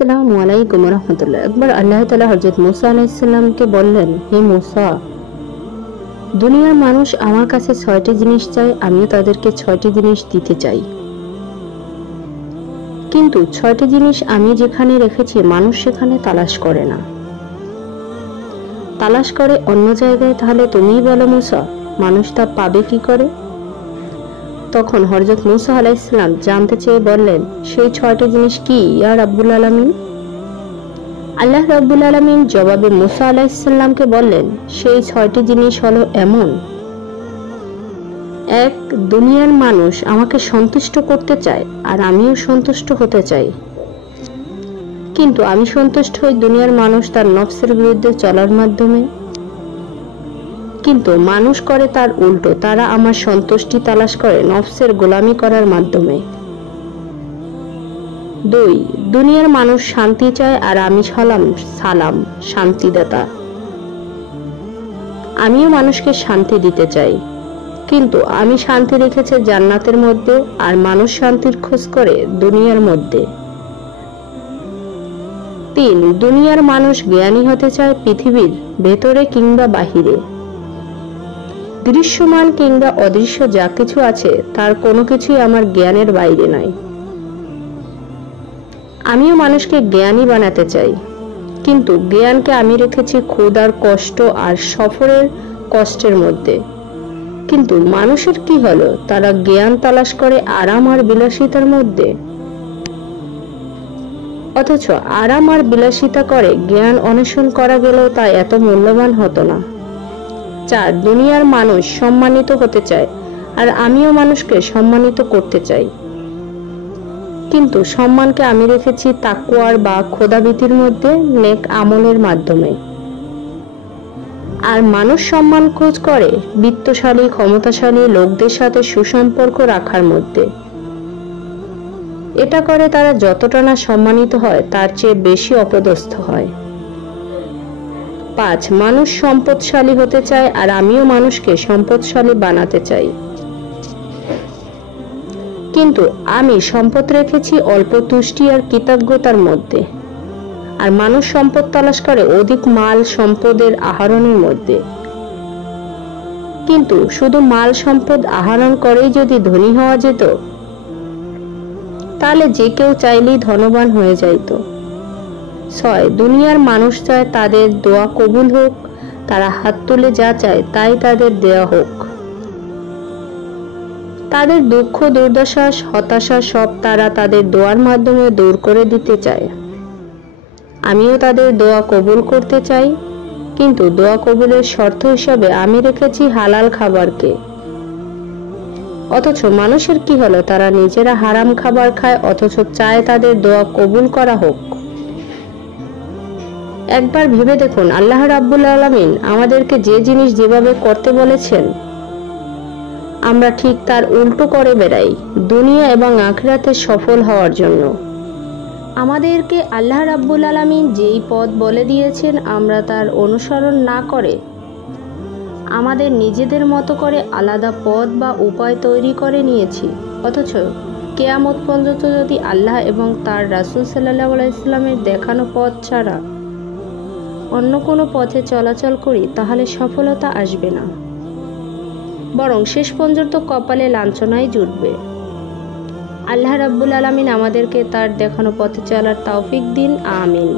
আসসালামু আলাইকুম রহমতুল্লাহ। একবার আল্লাহ তাআলা হযরত মুসা আলাইহিস সালামকে বললেন, হে মুসা, দুনিয়ার মানুষ আমার কাছে ৬টি জিনিস চায়, আমিও তাদেরকে ৬টি জিনিস দিতে চাই। কিন্তু ৬টি জিনিস আমি যেখানে রেখেছি মানুষ সেখানে তালাশ করে না, তালাশ করে অন্য জায়গায়। তাহলে তুমিই বলো মুসা, মানুষ তা পাবে কি করে? তখন হযরত মুসা আলাইহিস সালাম জানতে চেয়ে বললেন, সেই ৬টি জিনিস কি ইয়া রাব্বুল আলামিন? আল্লাহ রাব্বুল আলামিন জবাবে মুসা আলাইহিস সালামকে বললেন, সেই ৬টি জিনিস হলো এমন: ১. দুনিয়ার মানুষ আমাকে সন্তুষ্ট করতে চায় আর আমিও সন্তুষ্ট হতে চাই, কিন্তু আমি সন্তুষ্ট হই দুনিয়ার মানুষ তার নফসের বিরুদ্ধে চলার মাধ্যমে, কিন্তু মানুষ করে তার উল্টো, তারা আমার সন্তুষ্টি তালাশ করে নফসের গোলামি করার মাধ্যমে। ২. দুনিয়ার মানুষ শান্তি চায় আর আমি হলাম সালাম, শান্তিদাতা। আমিও মানুষকে শান্তি দিতে চাই, কিন্তু আমি শান্তি রেখেছি জান্নাতের মধ্যে আর মানুষ শান্তির খোঁজ করে দুনিয়ার মধ্যে। ৩. দুনিয়ার মানুষ জ্ঞানী হতে চায় পৃথিবীর ভেতরে কিংবা বাহিরে, দৃশ্যমান কিংবা অদৃশ্য যা কিছু আছে তার কোনো কিছুই আমার জ্ঞানের বাইরে নয়। আমিও মানুষকে জ্ঞানী বানাতে চাই, কিন্তু জ্ঞানকে আমি রেখেছি ক্ষুধার কষ্ট আর সফরের কষ্টের মধ্যে। কিন্তু মানুষের কি হলো, তারা জ্ঞান তালাশ করে আরাম আর বিলাসিতার মধ্যে, অথচ আরাম আর বিলাসিতা করে জ্ঞান অন্বেষণ করা গেলেও তা এত মূল্যবান হতো না। ৪. দুনিয়ার মানুষ সম্মানিত হতে চায় আর আমিও মানুষকে সম্মানিত করতে চাই, কিন্তু সম্মানকে আমি রেখেছি তাকওয়ার বা খোদাভীতির মধ্যে, নেক আমলের মাধ্যমে। আর মানুষ সম্মান খোঁজ করে বিত্তশালী ক্ষমতাশালী লোকদের সাথে সুসম্পর্ক রাখার মধ্যে। এটা করে তারা যতটা না সম্মানিত হয় তার চেয়ে বেশি অপদস্থ হয়। ৫. মানুষ সম্পদশালী হতে চায় আর আমিও মানুষকে সম্পদশালী বানাতে চাই, কিন্তু আমি সম্পদ রেখেছি অল্প তুষ্টি আর কৃতজ্ঞতার মধ্যে, আর মানুষ সম্পদ তালাশ করে অধিক মাল সম্পদের আহরণের মধ্যে। কিন্তু শুধু মাল সম্পদ আহরণ করেই যদি ধনী হওয়া যেত, তাহলে যে কেউ চাইলেই ধনবান হয়ে যাইত। ৬. দুনিয়ার মানুষ চায় তাদের দোয়া কবুল হোক, তারা হাত তুলে যা চায় তাই তাদের দেয়া হোক। তাদের দুঃখ দুর্দশা হতাশা সব তারা তাদের দোয়ার মাধ্যমে দূর করে দিতে চায়। আমিও তাদের দোয়া কবুল করতে চাই, কিন্তু দোয়া কবুলের শর্ত হিসাবে আমি রেখেছি হালাল খাবারকে। অথচ মানুষের কি হলো, তারা নিজেরা হারাম খাবার খায় অথচ চায় তাদের দোয়া কবুল করা হোক। একবার ভেবে দেখুন, আল্লাহ রাব্বুল আলামিন আমাদেরকে যে জিনিস যেভাবে করতে বলেছেন আমরা ঠিক তার উল্টো করে বেড়াই দুনিয়া এবং আখিরাতে সফল হওয়ার জন্য। আমাদেরকে আল্লাহ রাব্বুল আলামিন যেই পথ বলে দিয়েছেন আমরা তার অনুসরণ না করে আমাদের নিজেদের মতো করে আলাদা পথ বা উপায় তৈরি করে নিয়েছি, অথচ কিয়ামত পর্যন্ত যদি আল্লাহ এবং তার রাসূল সাল্লাল্লাহু আলাইহি ওয়াসাল্লামের দেখানো পথ ছাড়া অন্য কোনো পথে চলাচল করি তাহলে সফলতা আসবে না, বরং শেষ পর্যন্ত কপালে লাঞ্ছনাই জুটবে। আল্লাহ রাব্বুল আলামিন আমাদেরকে তার দেখানো পথে চলার তৌফিক দিন, আমিন।